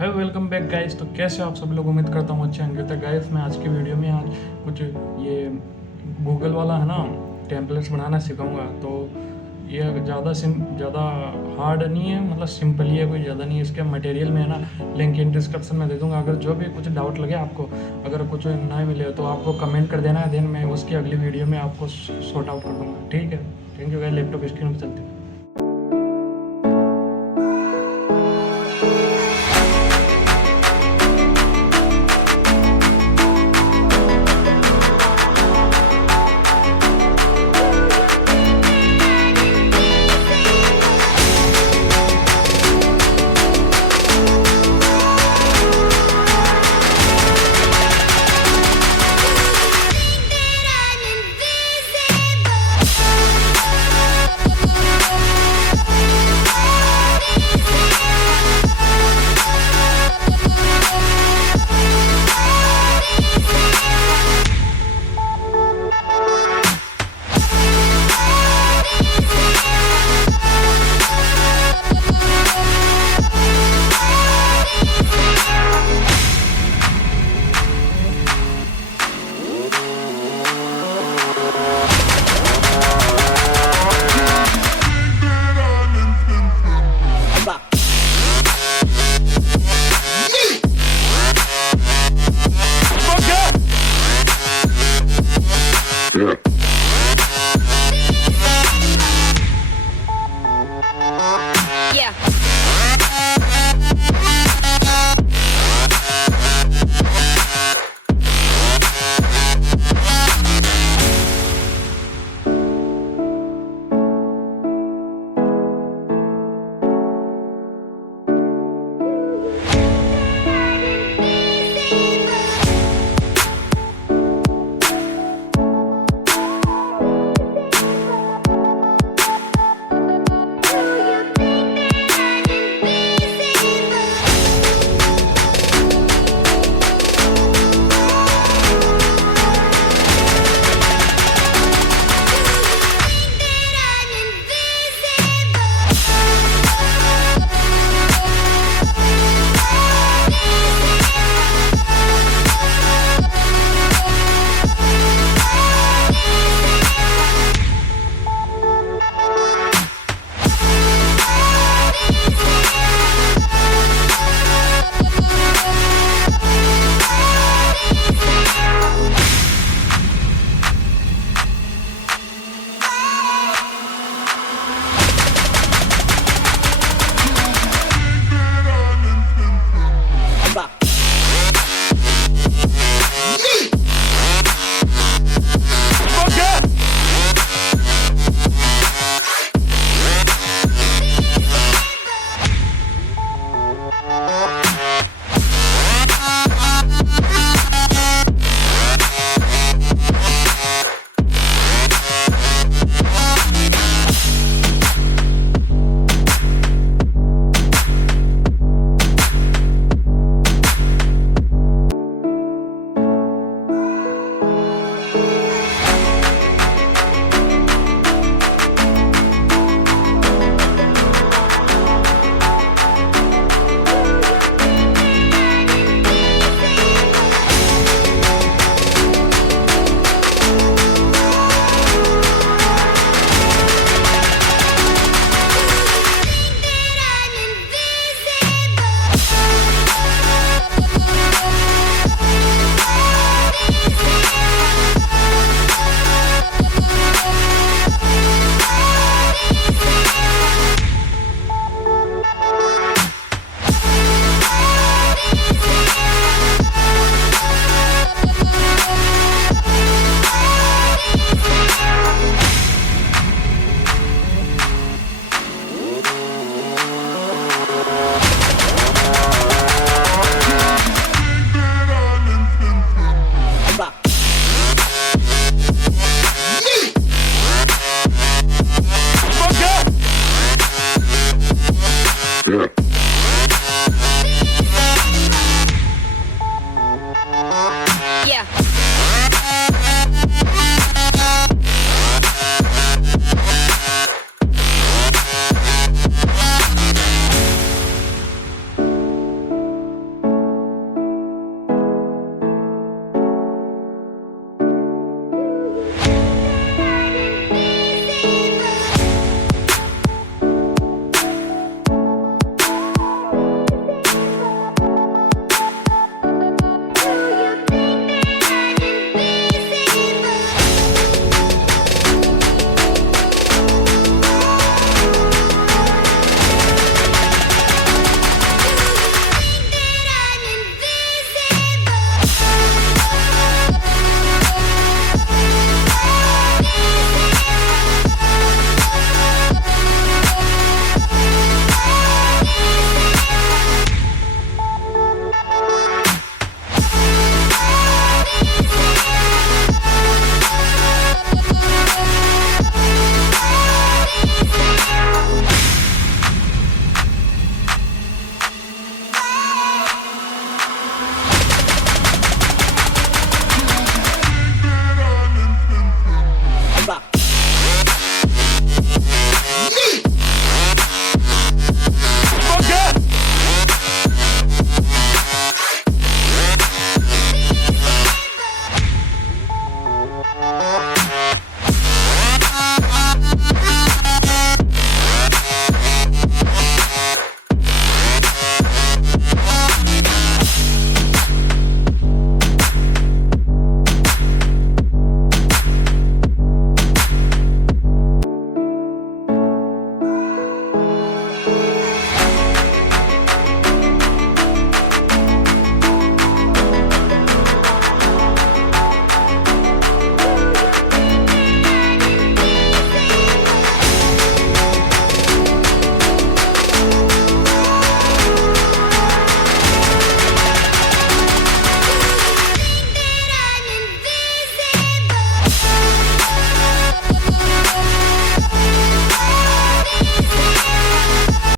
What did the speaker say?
है welcome back guys. तो कैसे हो आप सब लोग, उम्मीद करता हूँ अच्छे होंगे। तो गाइस मैं आज की वीडियो में आज कुछ ये गूगल वाला है ना टेम्पलेट्स बनाना सिखाऊंगा। तो ये ज़्यादा हार्ड नहीं है, मतलब सिंपल ही है, कोई ज़्यादा नहीं है। इसके मटेरियल में है ना लिंक इन डिस्क्रिप्शन में दे दूंगा। अगर जो भी कुछ डाउट लगे आपको, अगर कुछ ना मिले तो आपको कमेंट कर देना है, देन मैं उसकी अगली वीडियो में आपको सॉर्ट आउट कर दूँगा। ठीक है, thank you guys. Laptop screen पर चलते हैं। Yeah.